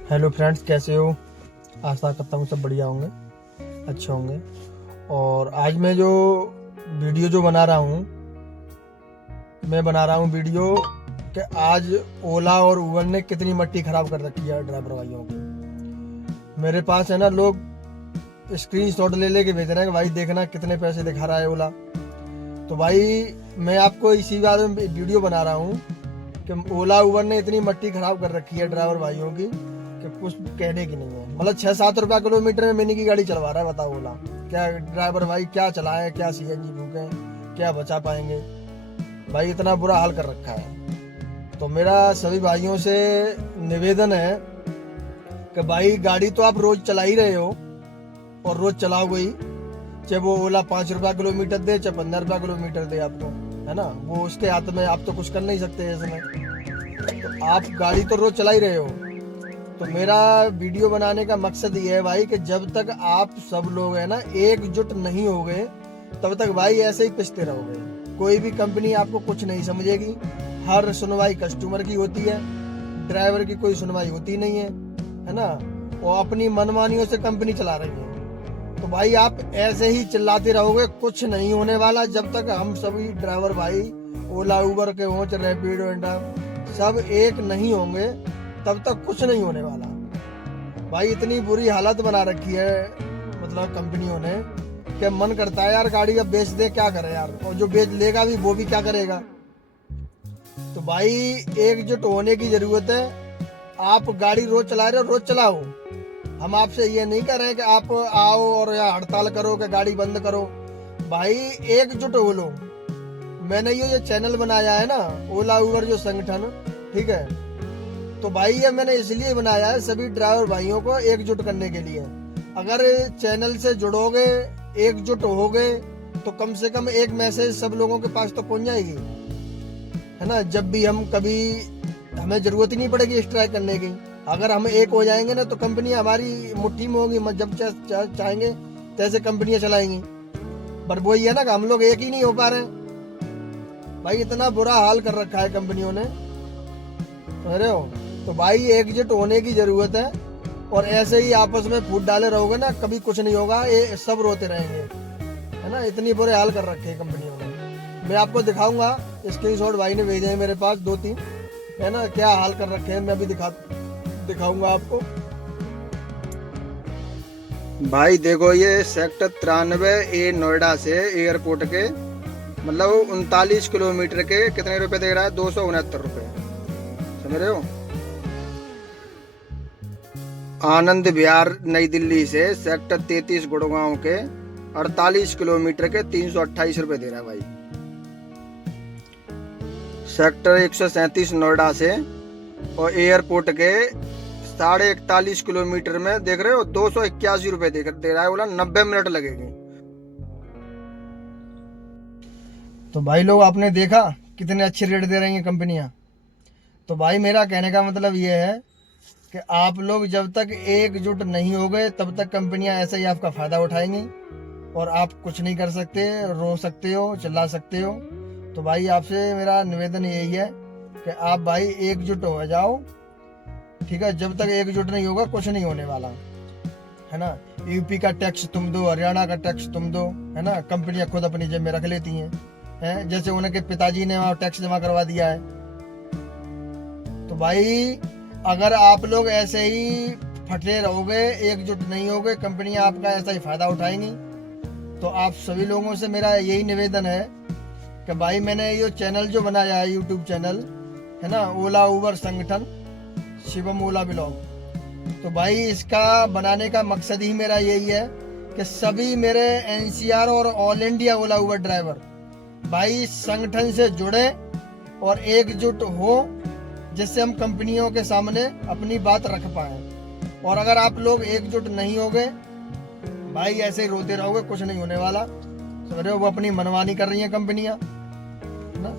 Hello friends, कैसे हो? आशा करता हूँ सब बढ़िया होंगे, अच्छे होंगे। और आज मैं जो वीडियो बना रहा हूँ, वीडियो कि आज ओला और उबर ने कितनी मट्टी खराब कर रखी है ड्राइवर भाइयों की। मेरे पास है ना, लोग स्क्रीनशॉट ले लेके भेज रहे हैं कि भाई देखना कितने पैसे दिखा रहा है ओला। तो भाई मैं आपको इसी बारे में वीडियो बना रहा हूँ कि ओला उबर ने इतनी मट्टी खराब कर रखी है ड्राइवर भाइयों की कि कुछ कहने की नहीं है। मतलब 6-7 रुपया किलोमीटर में मिनी की गाड़ी चलवा रहा है, बताओ ओला। क्या ड्राइवर भाई क्या चलाएं, क्या सीएनजी फूकें, क्या बचा पाएंगे? भाई इतना बुरा हाल कर रखा है। तो मेरा सभी भाइयों से निवेदन है कि भाई गाड़ी तो आप रोज चला ही रहे हो और रोज चलाओगे ही, चाहे वो ओला 5 रुपया किलोमीटर दे चाहे 15 रुपया किलोमीटर दे आपको, है ना, वो उसके हाथ में, आप तो कुछ कर नहीं सकते इसमें। तो आप गाड़ी तो रोज चला ही रहे हो। तो मेरा वीडियो बनाने का मकसद ये है भाई कि जब तक आप सब लोग है ना एकजुट नहीं होगे तब तक भाई ऐसे ही पिसते रहोगे। कोई भी कंपनी आपको कुछ नहीं समझेगी। हर सुनवाई कस्टमर की होती है, ड्राइवर की कोई सुनवाई होती नहीं है ना। वो अपनी मनमानियों से कंपनी चला रही है। तो भाई आप ऐसे ही चिल्लाते रहोगे, कुछ नहीं होने वाला। जब तक हम सभी ड्राइवर भाई ओला उबर के हों चाहे रैपिडो सब एक नहीं होंगे तब तक कुछ नहीं होने वाला। भाई इतनी बुरी हालत बना रखी है मतलब कंपनियों ने कि मन करता है यार गाड़ी अब बेच दे, क्या करे यार। और जो बेच लेगा भी वो भी क्या करेगा। तो भाई एकजुट होने की जरूरत है। आप गाड़ी रोज चला रहे हो, रोज चलाओ। हम आपसे ये नहीं कह रहे कि आप आओ और या हड़ताल करो कि गाड़ी बंद करो। भाई एकजुट हो लो। मैंने ये चैनल बनाया है ना, ओला उबर जो संगठन, ठीक है। तो भाई ये मैंने इसलिए बनाया है सभी ड्राइवर भाइयों को एकजुट करने के लिए। अगर चैनल से जुड़ोगे, एकजुट होगे, तो कम से कम एक मैसेज सब लोगों के पास तो पहुंच जाएगी, है ना। जब भी हम कभी, हमें जरूरत ही नहीं पड़ेगी स्ट्राइक करने की। अगर हम एक हो जाएंगे ना तो कंपनी हमारी मुट्ठी में होगी। जब चाहेंगे तैसे कंपनियां चलाएंगी। पर वही है ना कि हम लोग एक ही नहीं हो पा रहे। भाई इतना बुरा हाल कर रखा है कंपनियों ने, समझ रहे हो। तो भाई एकजुट होने की जरूरत है। और ऐसे ही आपस में फूट डाले रहोगे ना, कभी कुछ नहीं होगा, ये सब रोते रहेंगे, है ना। इतनी बुरे हाल कर रखे हैं कंपनियों ने। मैं आपको दिखाऊंगा, स्क्रीनशॉट भाई ने भेजे हैं मेरे पास 2-3, है ना, क्या हाल कर रखे हैं। मैं अभी दिखाऊंगा आपको। भाई देखो, ये सेक्टर 93A नोएडा से एयरपोर्ट के मतलब 39 किलोमीटर के कितने रुपए दे रहा है? 269 रुपए, समझ रहे हो। आनंद विहार नई दिल्ली से सेक्टर 33 गुड़गांव के 48 किलोमीटर के 328 रुपए दे रहा है भाई। सेक्टर 137 नोएडा से और एयरपोर्ट के 41.5 किलोमीटर में देख रहे हो 281 रुपए दे रहा है। बोला 90 मिनट लगेगी। तो भाई लोग आपने देखा कितने अच्छे रेट दे रही हैं कंपनियां। तो भाई मेरा कहने का मतलब ये है कि आप लोग जब तक एकजुट नहीं हो गए तब तक कंपनियां ऐसे ही आपका फायदा उठाएंगी और आप कुछ नहीं कर सकते। रो सकते हो, चिल्ला सकते हो। तो भाई आपसे मेरा निवेदन यही है कि आप भाई एकजुट हो जाओ, ठीक है। जब तक एकजुट नहीं होगा कुछ नहीं होने वाला, है ना। यूपी का टैक्स तुम दो, हरियाणा का टैक्स तुम दो, है ना। कंपनियां खुद अपनी जेब में रख लेती हैं, जैसे उनके पिताजी ने वहां टैक्स जमा करवा दिया है। तो भाई अगर आप लोग ऐसे ही फटे रहोगे, एकजुट नहीं होगे, कंपनियां आपका ऐसा ही फायदा उठाएंगी। तो आप सभी लोगों से मेरा यही निवेदन है कि भाई मैंने ये चैनल जो बनाया है, यूट्यूब चैनल, है ना, ओला उबर संगठन शिवम ओला ब्लॉग। तो भाई इसका बनाने का मकसद ही मेरा यही है कि सभी मेरे एनसीआर और ऑल इंडिया ओला उबर ड्राइवर भाई संगठन से जुड़े और एकजुट हो, जिससे हम कंपनियों के सामने अपनी बात रख पाए। और अगर आप लोग एकजुट नहीं होगे भाई ऐसे ही रोते रहोगे, कुछ नहीं होने वाला, समझ रहे हो। वो अपनी मनमानी कर रही हैं कंपनियां, ना।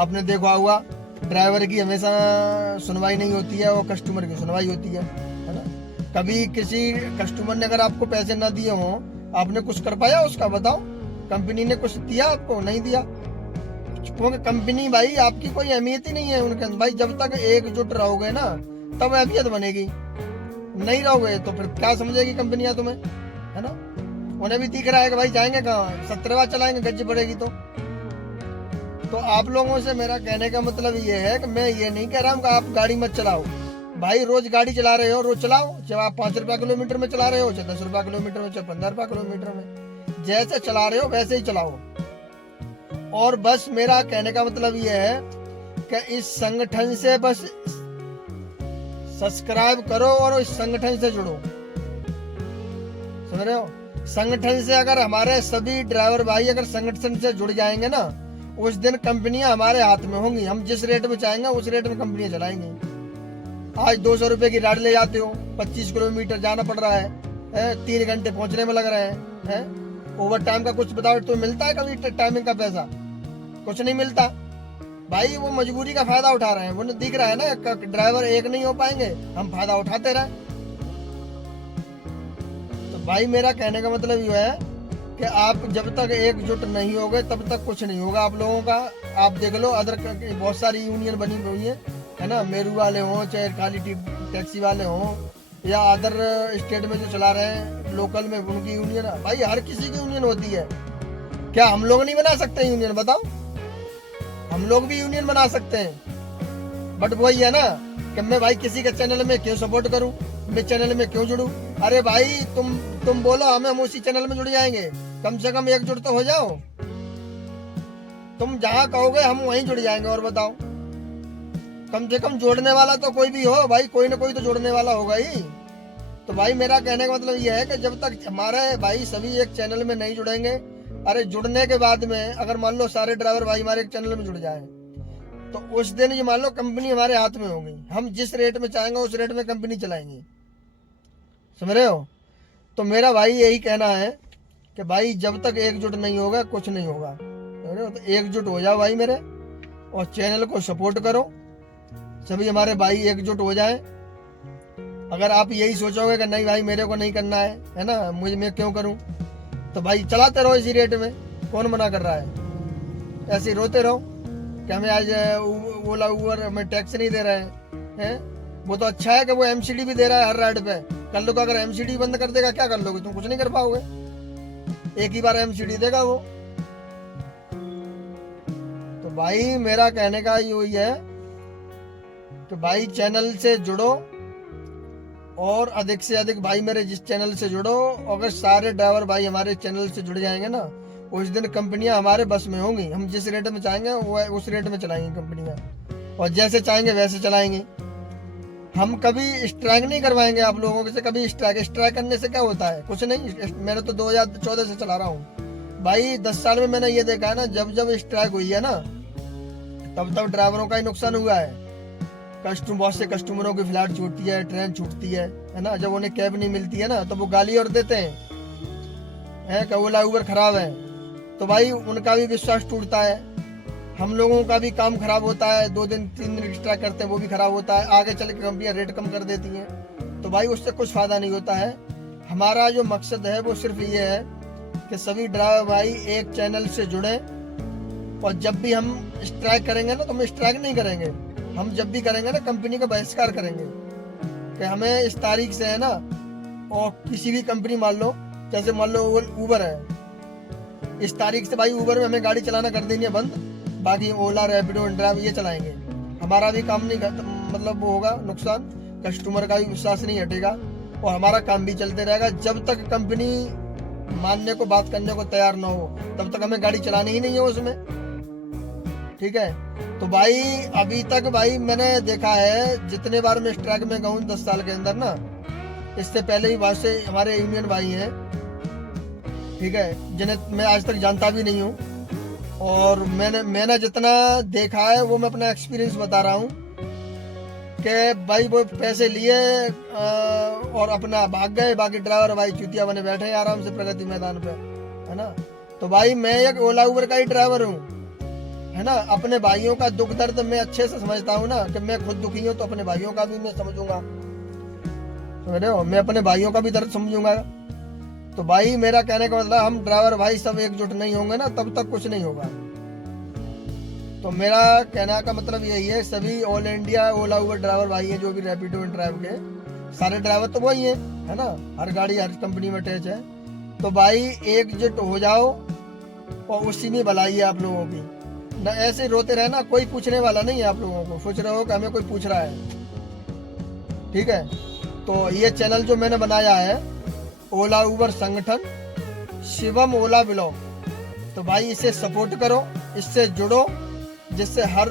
आपने देखा हुआ ड्राइवर की हमेशा सुनवाई नहीं होती है, वो कस्टमर की सुनवाई होती है ना। कभी किसी कस्टमर ने अगर आपको पैसे ना दिए हों, आपने कुछ कर पाया उसका? बताओ। कंपनी ने कुछ दिया आपको? नहीं दिया। क्योंकि कंपनी भाई आपकी कोई अहमियत ही नहीं है उनके अंदर। भाई जब तक एकजुट रहोगे ना तब अहमियत बनेगी। नहीं रहोगे तो फिर क्या समझेगी कंपनियां तुम्हें, है ना। उन्हें भी दिख रहा है कि भाई जाएंगे कहाँ, 17वां चलाएंगे गज्ज पड़ेगी। तो आप लोगों से मेरा कहने का मतलब ये है कि मैं ये नहीं कह रहा हूँ कि आप गाड़ी मत चलाओ। भाई रोज गाड़ी चला रहे हो रोज चलाओ, जब आप 5 रुपया किलोमीटर में चला रहे हो, चाहे 10 रुपया किलोमीटर में, चाहे 15 रुपया किलोमीटर में, जैसे चला रहे हो वैसे ही चलाओ। और बस मेरा कहने का मतलब ये है कि इस संगठन से बस सब्सक्राइब करो और इस संगठन से जुड़ो, समझ रहे हो। संगठन से अगर हमारे सभी ड्राइवर भाई अगर संगठन से जुड़ जाएंगे ना, उस दिन कंपनियां हमारे हाथ में होंगी। हम जिस रेट में चाहेंगे उस रेट में कंपनियां चलाएंगी। आज 200 रुपए की राइड ले जाते हो, 25 किलोमीटर जाना पड़ रहा है, 3 घंटे पहुंचने में लग रहे हैं। ओवर टाइम का कुछ बताओ तो मिलता है कभी टाइमिंग का पैसा? कुछ नहीं मिलता भाई। वो मजबूरी का फायदा उठा रहे हैं, वो दिख रहा है ना, ड्राइवर एक नहीं हो पाएंगे, हम फायदा उठाते रहे। तो भाई मेरा कहने का मतलब ये है कि आप जब तक एकजुट नहीं होगे तब तक कुछ नहीं होगा आप लोगों का। आप देख लो अदर बहुत सारी यूनियन बनी हुई है ना, मेरू वाले हों चाहे खाली टैक्सी वाले हों या अदर स्टेट में जो चला रहे हैं लोकल में उनकी यूनियन। भाई हर किसी की यूनियन होती है, क्या हम लोग नहीं बना सकते यूनियन? बताओ, हम लोग भी यूनियन बना सकते हैं। बट वही है ना कि मैं भाई किसी के चैनल में क्यों सपोर्ट करूं, मैं चैनल में क्यों जुड़ूं? अरे भाई तुम बोलो हम उसी चैनल में जुड़ जाएंगे, कम से कम एकजुट तो हो जाओ। तुम जहां कहोगे हम वहीं जुड़ जाएंगे। और बताओ, कम से कम जोड़ने वाला तो कोई भी हो भाई, कोई ना कोई तो जोड़ने वाला होगा ही। तो भाई मेरा कहने का मतलब यह है कि जब तक हमारे भाई सभी एक चैनल में नहीं जुड़ेंगे, अरे जुड़ने के बाद में अगर मान लो सारे ड्राइवर भाई हमारे एक चैनल में जुड़ जाए तो उस दिन ये मान लो कंपनी हमारे हाथ में होगी, हम जिस रेट में चाहेंगे उस रेट में कंपनी चलाएंगी, समझ रहे हो। तो मेरा भाई यही कहना है कि भाई जब तक एकजुट नहीं होगा कुछ नहीं होगा, समझ रहे हो। तो एकजुट हो जाओ भाई मेरे, और चैनल को सपोर्ट करो, सभी हमारे भाई एकजुट हो जाए। अगर आप यही सोचोगे कि नहीं भाई मेरे को नहीं करना है ना, मुझे मैं क्यों करूं, तो भाई चलाते रहो इसी रेट में, कौन मना कर रहा है। ऐसे ही रोते रहो कि हमें आज ओला उबर हमें टैक्स नहीं दे रहे हैं। वो तो अच्छा है कि वो एमसीडी भी दे रहा है हर राइड पे। कल लोग अगर एमसीडी बंद कर देगा क्या कर लोगे? तुम कुछ नहीं कर पाओगे, एक ही बार एमसीडी देगा वो। तो भाई मेरा कहने का यही है कि भाई चैनल से जुड़ो और अधिक से अधिक भाई मेरे जिस चैनल से जुड़ो। अगर सारे ड्राइवर भाई हमारे चैनल से जुड़ जाएंगे ना, उस दिन कंपनियां हमारे बस में होंगी। हम जिस रेट में चाहेंगे वो उस रेट में चलाएंगी कंपनियां, और जैसे चाहेंगे वैसे चलाएंगी। हम कभी स्ट्राइक नहीं करवाएंगे आप लोगों से, कभी स्ट्राइक करने से क्या होता है? कुछ नहीं। मैंने तो 2014 से चला रहा हूँ भाई, 10 साल में मैंने ये देखा है ना, जब जब स्ट्राइक हुई है ना तब तब ड्राइवरों का ही नुकसान हुआ है। बहुत से कस्टमरों की फ्लाइट छूटती है, ट्रेन छूटती है ना। जब उन्हें कैब नहीं मिलती है ना तो वो गाली और देते हैं कि ओला उबर खराब है, तो भाई उनका भी विश्वास टूटता है। हम लोगों का भी काम खराब होता है, 2 दिन 3 दिन एक्स्ट्रा करते हैं वो भी खराब होता है। आगे चल के कंपनियां रेट कम कर देती हैं, तो भाई उससे कुछ फायदा नहीं होता है। हमारा जो मकसद है वो सिर्फ ये है कि सभी ड्राइवर भाई एक चैनल से जुड़े, और जब भी हम स्ट्राइक करेंगे ना तो हम स्ट्राइक नहीं करेंगे, हम जब भी करेंगे ना कंपनी का बहिष्कार करेंगे कि हमें इस तारीख से है ना, और किसी भी कंपनी मान लो, जैसे मान लो उबर है, इस तारीख से भाई उबर में हमें गाड़ी चलाना कर देनी है बंद, बाकी ओला रैपिडो ड्राइव ये चलाएंगे। हमारा भी काम नहीं मतलब वो होगा नुकसान, कस्टमर का भी विश्वास नहीं हटेगा और हमारा काम भी चलते रहेगा। जब तक कंपनी मानने को बात करने को तैयार ना हो तब तक हमें गाड़ी चलानी ही नहीं है उसमें, ठीक है। तो भाई अभी तक भाई मैंने देखा है जितने बार मैं स्ट्राइक में गया 10 साल के अंदर ना, इससे पहले भी बहुत से हमारे यूनियन भाई हैं, ठीक है, जिन्हें मैं आज तक जानता भी नहीं हूँ, और मैंने जितना देखा है वो मैं अपना एक्सपीरियंस बता रहा हूँ कि भाई वो पैसे लिए और अपना भाग गए, बाकी ड्राइवर भाई चुतिया बने बैठे आराम से प्रगति मैदान पे, है ना। तो भाई मैं एक ओला उबर का ही ड्राइवर हूँ, है ना। अपने भाइयों का दुख दर्द मैं अच्छे से समझता हूँ ना, कि मैं खुद दुखी हूँ तो अपने भाइयों का भी मैं समझूंगा, समझ रहे हो, मैं अपने भाइयों का भी दर्द समझूंगा। तो भाई मेरा कहने का मतलब हम ड्राइवर भाई सब एकजुट नहीं होंगे ना तब तक कुछ नहीं होगा। तो मेरा कहने का मतलब यही है, सभी ऑल इंडिया ओला उबर ड्राइवर भाई है जो भी रैपिडो ड्राइव के, सारे ड्राइवर तो वही है ना, हर गाड़ी हर कंपनी में अटैच है। तो भाई एकजुट हो जाओ और उसी में भलाई है आप लोगों की। ना ऐसे रोते रहना, कोई पूछने वाला नहीं है आप लोगों को, सोच रहे हो कि हमें कोई पूछ रहा है। ठीक है, तो ये चैनल जो मैंने बनाया है ओला उबर संगठन शिवम ओला ब्लॉग, तो भाई इसे सपोर्ट करो, इससे जुड़ो, जिससे हर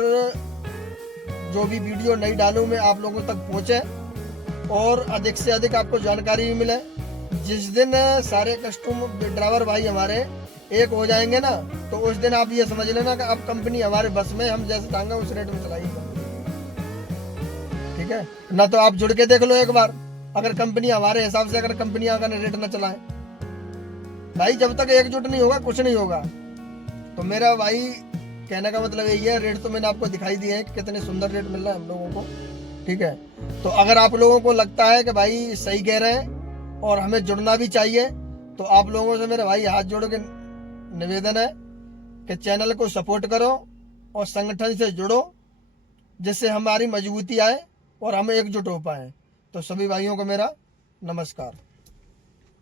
जो भी वीडियो नई डालूं मैं आप लोगों तक पहुंचे और अधिक से अधिक आपको जानकारी भी मिले। जिस दिन सारे कस्टमर ड्राइवर भाई हमारे एक हो जाएंगे ना, तो उस दिन आप ये समझ लेना कि अब कंपनी हमारे बस में, हम जैसे चाहेंगे उस रेट में चलाएगी। ठीक है ना, तो आप जुड़ के देख लो एक बार, अगर कंपनी हमारे हिसाब से, अगर कंपनी अगर रेट ना चलाए भाई, जब तक एकजुट नहीं होगा कुछ नहीं होगा। तो मेरा भाई कहने का मतलब यही है, रेट तो मैंने आपको दिखाई दिए हैं कि कितने सुंदर रेट मिल रहा है हम लोगों को। ठीक है, तो अगर आप लोगों को लगता है कि भाई सही कह रहे हैं और हमें जुड़ना भी चाहिए, तो आप लोगों से मेरे भाई हाथ जोड़ के निवेदन है कि चैनल को सपोर्ट करो और संगठन से जुड़ो, जिससे हमारी मजबूती आए और हम एकजुट हो पाए। तो सभी भाइयों को मेरा नमस्कार।